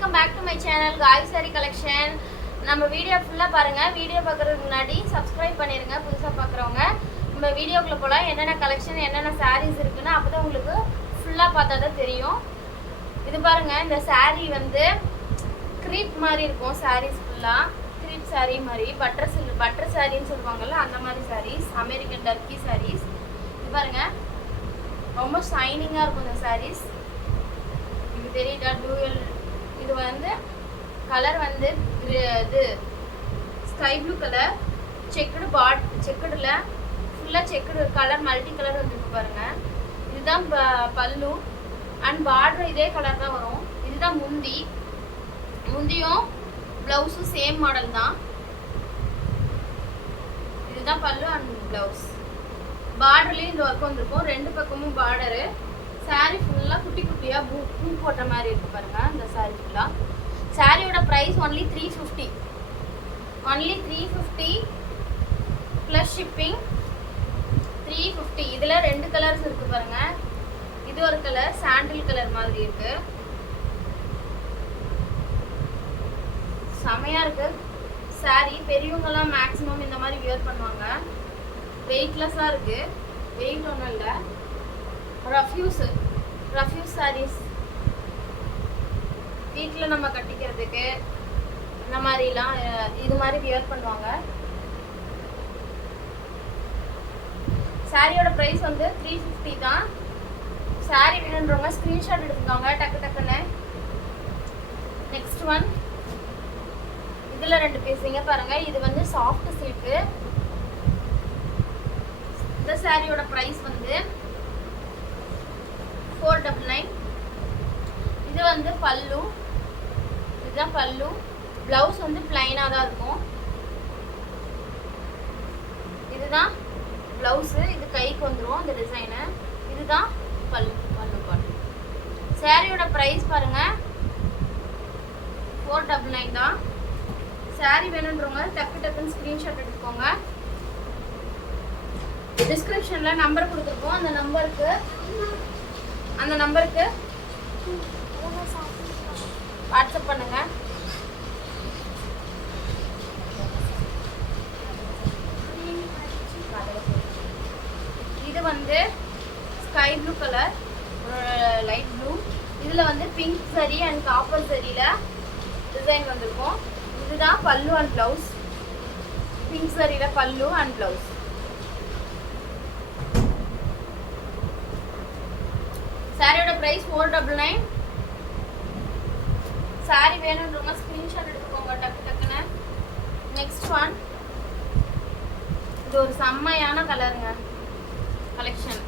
Welcome back to my channel காய் sari collection. நம்ம video ஃபுல்லாக பாருங்கள். வீடியோ பார்க்குறதுக்கு முன்னாடி சப்ஸ்கிரைப் பண்ணிடுங்க. புதுசாக பார்க்குறவங்க நம்ம வீடியோக்குள்ளே போகலாம். என்னென்ன கலெக்ஷன் என்னென்ன சாரீஸ் இருக்குன்னு அப்போ தான் உங்களுக்கு ஃபுல்லாக பார்த்தா தான் தெரியும். இது பாருங்கள், இந்த சாரீ வந்து க்ரீப் மாதிரி இருக்கும். சாரீஸ் ஃபுல்லாக க்ரீப் சாரீ மாதிரி பட்டர் சாரின்னு சொல்லுவாங்கள்ல, அந்த மாதிரி சாரீஸ், அமெரிக்கன் டர்க்கி சாரீஸ். இது பாருங்கள், ரொம்ப ஷைனிங்காக இருக்கும் இந்த சாரீஸ். இது தெரியுதா? டூயல். இது வந்து கலர் வந்து இது ஸ்கை ப்ளூ கலர், செக்குடில் ஃபுல்லாக செக்குடு கலர், மல்டி கலர் வந்துருக்கு பாருங்கள். இதுதான் பல்லு அண்ட் பார்டர் இதே கலர் தான் வரும். இதுதான் முந்தியும் ப்ளவுஸும் சேம் மாடல் தான். இதுதான் பல்லு அண்ட் ப்ளவுஸ். பார்டர்லேயும் இந்த ஒர்க் வந்துருக்கும், ரெண்டு பக்கமும் பார்டரு. சாரீ ஃபுல்லாக குட்டி குட்டியாக பூ போட்ட மாதிரி இருக்குது பாருங்கள். இந்த சாரீ ஃபுல்லாக. சாரியோட price only 350. Only 350 plus shipping. 350. இதில் ரெண்டு கலர்ஸ் இருக்குது பாருங்கள். இது ஒரு கலர் சாண்டில் கலர் மாதிரி இருக்குது, செமையாக இருக்குது சாரீ. பெரியவங்கெல்லாம் மேக்ஸிமம் இந்த மாதிரி வியர் பண்ணுவாங்க. வெயிட்லெஸ்ஸாக இருக்குது, வெயிட் ஒன்றும் இல்லை. ரஃப்யூஸ் சாரீஸ் வீட்டில் நம்ம கட்டிக்கிறதுக்கு இந்த மாதிரிலாம் இது மாதிரி வியர் பண்ணுவாங்க. சாரியோட ப்ரைஸ் வந்து 350 தான். சாரீ வேணுன்றவங்க ஸ்க்ரீன்ஷாட் எடுத்துக்கோங்க டக்கு டக்குன்னு. நெக்ஸ்ட் ஒன், இதில் ரெண்டு பீஸுங்க பாருங்கள். இது வந்து சாஃப்ட் சில்க்கு. இந்த சாரியோட ப்ரைஸ் வந்து 499. இது வந்து பல்லு, இதுதான் பல்லு. ப்ளவுஸ் வந்து பிளைனாக தான் இருக்கும். இதுதான் ப்ளவுஸு, இது கைக்கு வந்துடும் இந்த டிசைனு. இதுதான் பல்லு. சாரியோட ப்ரைஸ் பாருங்கள் 499 தான். சாரீ வேணுன்றவங்க டக்குன்னு ஸ்க்ரீன்ஷாட் எடுத்துக்கோங்க. டிஸ்கிரிப்ஷனில் நம்பர் கொடுத்துருக்கோம். அந்த நம்பருக்கு வாட்ஸ்அப் பண்ணுங்க. இது வந்து sky blue colour, light blue. இதில் வந்து பிங்க் சரி அண்ட் காப்பர் சரியில் டிசைன் வந்திருக்கும். இதுதான் பல்லு அண்ட் ப்ளவுஸ். பிங்க் சரியில் பல்லு அண்ட் ப்ளவுஸ். சாரியோட ப்ரைஸ் 499. சாரீ வேணுன்றவங்க ஸ்க்ரீன்ஷாட் எடுத்துக்கோங்க டக்குன்னு. நெக்ஸ்ட் ஒன், இது ஒரு செம்மையான கலருங்க. கலெக்ஷன்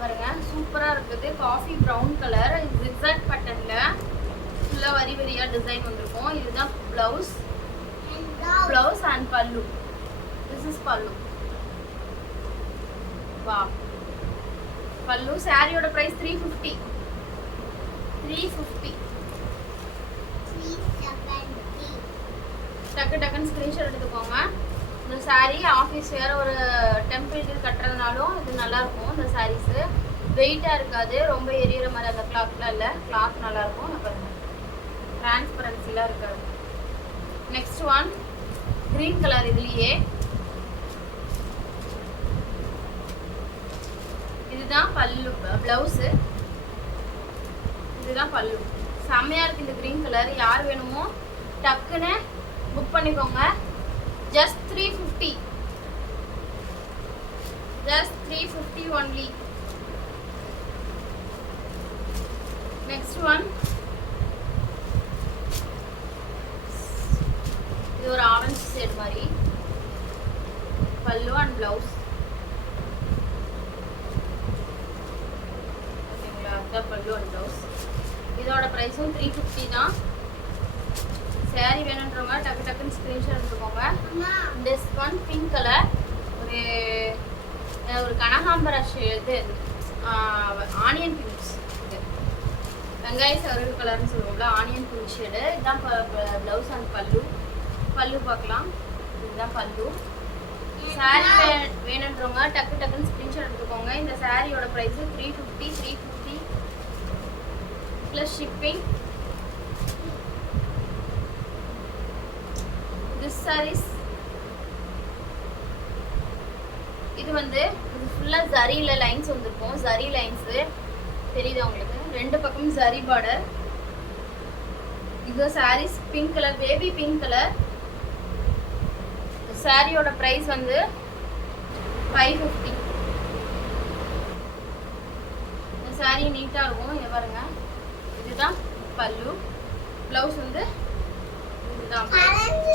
பாருங்க, சூப்பராக இருக்குது. காஃபி ப்ரௌன் கலர், ஜிக்ஸாக் பட்டனில் ஃபுல்லாக வரி வரியாக டிசைன் வந்திருக்கும். இதுதான் ப்ளவுஸ் அண்ட் பல்லு. திஸ் இஸ் பல்லு. வா பல்லு. சாரியோட ப்ரைஸ் 350. டக்குன்னு ஸ்க்ரீன்ஷாட் எடுத்துக்கோங்க. இந்த சாரீ ஆஃபீஸ் வேறு ஒரு டெம்பிளுக்கு கட்டுறதுனாலும் இது நல்லாயிருக்கும். இந்த சாரீஸு வெயிட்டாக இருக்காது, ரொம்ப எரியிற மாதிரி அந்த கிளாத்லாம் இல்லை. கிளாத் நல்லாயிருக்கும். பாருங்கள், டிரான்ஸ்பரன்சிலாம் இருக்காது. Next one, green colour. இதுலேயே இதுதான் பல்லு, ப்ளவுஸு. இதுதான் பல்லு. செம்மையாக இருக்குது இந்த க்ரீன் கலர். யார் வேணுமோ டக்குன்னு புக் பண்ணிக்கோங்க. Just 350 only. நெக்ஸ்ட் ஒன், இது ஒரு ஆரஞ்சு ஷேட் மாதிரி. பல்லு அண்ட் ப்ளவுஸ். ஓகேங்களா? அதுதான் பல்லு அண்ட் ப்ளவுஸ். இதோட ப்ரைஸும் 350 தான். சாரீ வேணுன்றவங்க டக்குன்னு ஸ்க்ரீன்ஷாட் எடுத்துக்கோங்க. திஸ் ஒன் பிங்க் கலர், ஒரு கனகாம்பர இது ஆனியன் பிங்க், இது வெங்காய சருகு கலர்னு சொல்லுவோம்ல, ஆனியன் பிங்க் ஷேடு. இதுதான் ப்ளவுஸ் அண்ட் பல்லு பார்க்கலாம். இதுதான் பல்லு. சாரீ வேணுன்றவங்க டக்குன்னு ஸ்க்ரீன்ஷாட் எடுத்துக்கோங்க. இந்த சாரியோட price 350 plus shipping. Swiss saris. இது வந்து இது ஃபுல்லா ஜரியில லைன்ஸ் வந்திருக்கும். ஜரி லைன்ஸ் தெரியுதா உங்களுக்கு? ரெண்டு பக்கம் ஜரி பார்டர். இது saris pink colour, baby pink colour. சாரியோட பிரைஸ் வந்து 550. இந்த சாரி நீட்டா இருக்கும். இங்க பாருங்க, இதுதான் பல்லு. பிளவுஸ் வந்து இதுதான்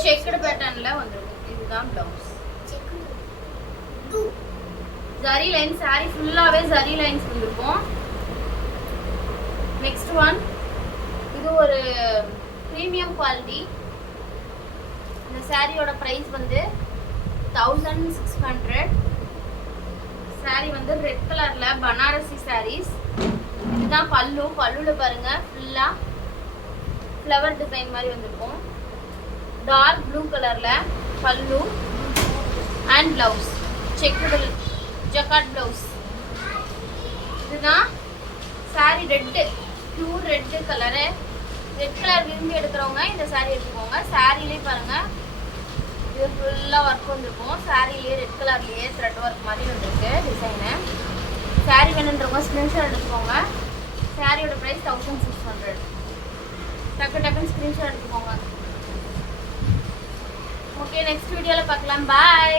செக்குடு பேட்டர்ன்ல வந்திருக்கும். இதுதான் பிளவுஸ். ஜரி லைன் சாரி ஃபுல்லாவே ஜரி லைன்ஸ் வந்திருக்கும். நெக்ஸ்ட் ஒன், இது ஒரு பிரீமியம் குவாலிட்டி. இந்த சாரியோட பிரைஸ் வந்து 1600. சாரி வந்து ரெட் கலர்ல பனாரசி சாரீஸ். இதுதான் பல்லு. பல்லுல பாருங்க ஃபுல்லா ஃப்ளவர் டிசைன் மாதிரி வந்திருக்கும். டார்க் ப்ளூ கலர்ல pallu and blouse checked jacquard blouse. இதுதான் sari red, pure red colour. Red colour விரும்பி எடுக்கிறவங்க இந்த சாரீ எடுத்துக்கோங்க. சாரிலே பாருங்க இது ஃபுல்லா ஒர்க் வந்திருக்கும். சாரிலேயே ரெட் கலர்லேயே த்ரெட் ஒர்க் மாதிரி வந்திருக்கு டிசைனு. சாரி வேணுன்றவங்க ஸ்க்ரீன்ஷாட் எடுத்துக்கோங்க. சாரியோட ப்ரைஸ் 1600. டக்குன்னு ஸ்க்ரீன்ஷாட் எடுத்துக்கோங்க. ஓகே, நெக்ஸ்ட் வீடியோவில் பார்க்கலாம். பாய்.